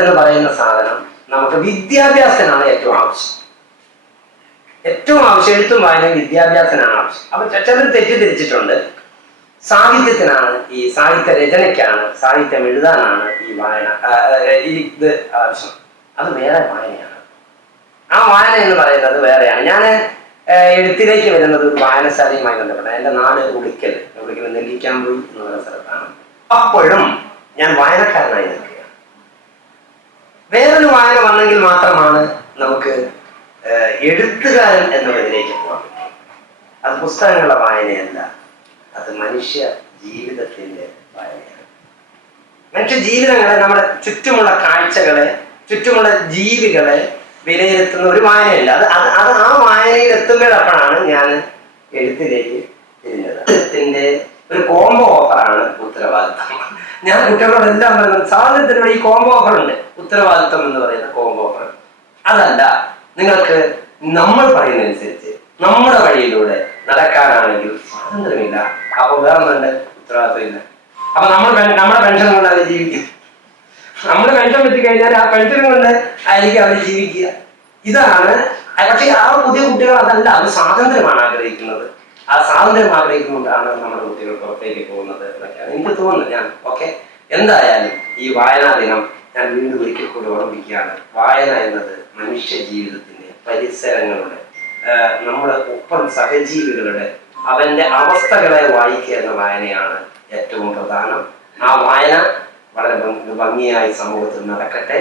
എന്ന് പറയുന്ന സാധനം നമുക്ക് വിദ്യാഭ്യാസത്തിനാണ് ഏറ്റവും ആവശ്യം. എഴുത്തും വായനയും വിദ്യാഭ്യാസത്തിനാണ് ആവശ്യം. അപ്പൊ ചിലർ തെറ്റിദ്ധരിച്ചിട്ടുണ്ട്, സാഹിത്യത്തിനാണ്, ഈ സാഹിത്യ രചനയ്ക്കാണ്, സാഹിത്യം എഴുതാനാണ് ഈ വായന, ഇത് ആവശ്യം. അത് വേറെ വായനയാണ്. ആ വായന എന്ന് പറയുന്നത് വേറെയാണ്. ഞാൻ എഴുത്തിലേക്ക് വരുന്നത് ഒരു വായനശാലയുമായി ബന്ധപ്പെട്ട, എൻ്റെ നാട് ഉളിക്കൽ നെല്ലിക്കാമ്പുഴി എന്ന് പറയുന്ന സ്ഥലത്താണ്. അപ്പോഴും ഞാൻ വായനക്കാരനായി നിൽക്കുകയാണ്. വേറൊരു വായന വന്നെങ്കിൽ മാത്രമാണ് നമുക്ക് എഴുത്തുകാരൻ എന്നതിലേക്ക് പോകാൻ പറ്റും. അത് പുസ്തകങ്ങളുടെ വായനയല്ല, അത് മനുഷ്യ ജീവിതത്തിന്റെ വായനയാണ്. മനുഷ്യ ജീവിതങ്ങളെ, നമ്മുടെ ചുറ്റുമുള്ള കാഴ്ചകളെ, ചുറ്റുമുള്ള ജീവികളെ വിലയിരുത്തുന്ന ഒരു വായനയല്ല. അത് ആ വായനയിൽ എത്തുമ്പോഴപ്പോഴാണ് ഞാൻ എഴുത്തിലേക്ക് തിരിഞ്ഞത്. എഴുത്തിന്റെ ഒരു കോംബോ ഓഫറാണ് ഉത്തരവാദിത്വം. ഞാൻ കുട്ടികളോടെല്ലാം പറയുന്നത്, സാധനത്തിലൂടെ ഈ കോംബോ ഓഫർ ഉണ്ട്, ഉത്തരവാദിത്വം എന്ന് പറയുന്ന കോംബോ ഓഫർ. അതല്ല, നിങ്ങൾക്ക് നമ്മൾ പറയുന്നതനുസരിച്ച് നമ്മുടെ വഴിയിലൂടെ നടക്കാനാണെങ്കിൽ സ്വാതന്ത്ര്യമില്ല. അപ്പൊ വേറൊന്നുണ്ട്, ഉത്തരവാദിത്വം ഇല്ല. അപ്പൊ നമ്മുടെ പെൻഷൻ കൊണ്ട് അവർ ജീവിക്കും. നമ്മുടെ പെൻഷൻ പറ്റിക്കഴിഞ്ഞാൽ ആ പെൻഷൻ കൊണ്ട് ആയിരിക്കും അവർ ജീവിക്കുക. ഇതാണ്. പക്ഷേ ആ പുതിയ കുട്ടികൾ അതല്ല, അത് സ്വാതന്ത്ര്യമാണ് ആഗ്രഹിക്കുന്നത്. ആ സ്വാതന്ത്ര്യം ആഗ്രഹിക്കുന്നുകൊണ്ടാണ് നമ്മുടെ കുട്ടികൾ പുറത്തേക്ക് പോകുന്നത് എന്നൊക്കെയാണ് എനിക്ക് തോന്നുന്നത്. ഓക്കെ, എന്തായാലും ഈ വായനാ ദിനം ഞാൻ വീണ്ടും ഒരിക്കൽ കൂടി ഓർമ്മിക്കുകയാണ്. വായന എന്നത് മനുഷ്യ ജീവിതത്തിന്റെ, പരിസരങ്ങളുടെ, നമ്മുടെ ഒപ്പം സഹജീവികളുടെ അവന്റെ അവസ്ഥകളെ വായിക്കുക എന്ന വായനയാണ് ഏറ്റവും പ്രധാനം. ആ വായന വളരെ ഭംഗിയായി സമൂഹത്തിൽ നടക്കട്ടെ.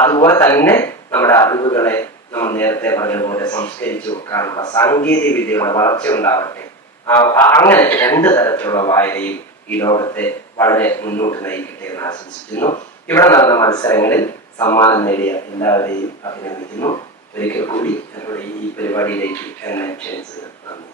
അതുപോലെ തന്നെ നമ്മുടെ അറിവുകളെ നമ്മൾ നേരത്തെ പറഞ്ഞതുപോലെ സംസ്കരിച്ചു വെക്കാനുള്ള സാങ്കേതിക വിദ്യകളുടെ വളർച്ച ഉണ്ടാവട്ടെ. അങ്ങനെ രണ്ട് തരത്തിലുള്ള വായനയും ഈ ലോകത്തെ വളരെ മുന്നോട്ട് നയിക്കട്ടെ എന്ന് ആശംസിക്കുന്നു. ഇവിടെ നടന്ന മത്സരങ്ങളിൽ സമ്മാനം നേടിയ എല്ലാവരെയും അഭിനന്ദിക്കുന്നു. ഒരിക്കൽ കൂടി എന്നോട് ഈ പരിപാടിയിലേക്ക് എന്നെ ക്ഷണിച്ചത് നന്ദി.